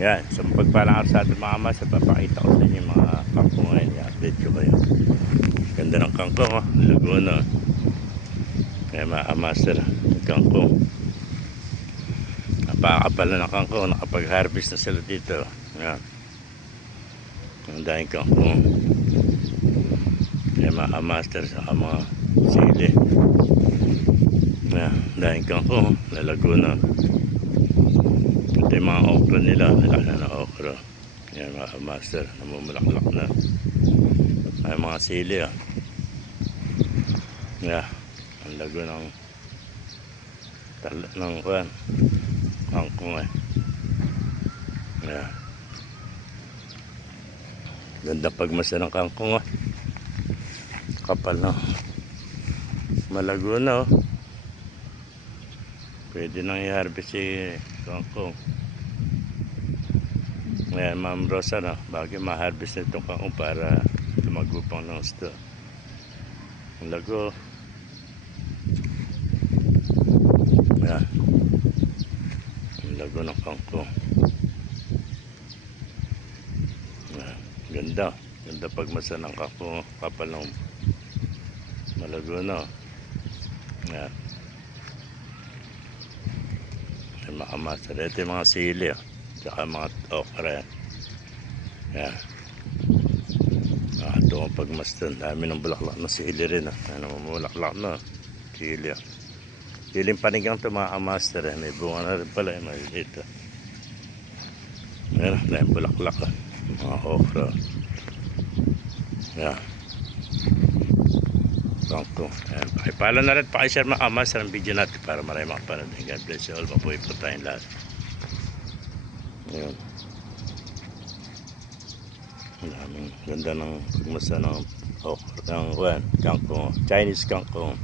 Yan, sa pagpalang araw sa ating mga mas, papakita ko sa inyo yung mga kangkong ngayon. I-update ko kayo. Ganda ng kangkong, oh. Laguna. Kaya mga master, kangkong. Napakapal na ng kangkong. Nakapag-harvest na sila dito. Yan. Ang daming kangkong. Kaya mga master, sa mga sili. Yan, daming kangkong. Lalago na. Ito yung mga okra nila. Nilaki na okra. Yan mga master. Namumulaklak na. Ay mga sili ah. Yeah. Ang lago ng ng kuan. Kangkong eh. Yeah. Ganda pagmasa ng kangkong ah. Kapal na. Malago na oh. Pwede nang i-harvest si kangkong. Ngayon, Ma'am Rosa, no? Bagay ma-harvest na itong kangkong para tumagupang ng gusto. Ang lago. Yan. Ang lago ng kangkong. Ganda. Ganda pagmasa ng kangkong. Kapal ng malago na. Yan. Master. Ito yung mga sili. Oh. Tsaka mga okra yan. Ito ang pagmasdan. Dami ng bulaklak na sili rin. Ah. Ano, bulaklak na. Sili. Ah. Siling panigang ito mga master. Eh. May bunga na rin pala. Eh. Maliliit. Ah. Ayan. Dami bulaklak. Ah. Mga okra. Yan. Bangko. Ayan. Pakipala na rin. Pakishare mga master ang video natin para marami makapanood. God bless you all. Mabuhay po tayong lahat. Ayan. Ang daming ganda ng pagmasa ng oh, ng kuwan, kangkong, Chinese kangkong.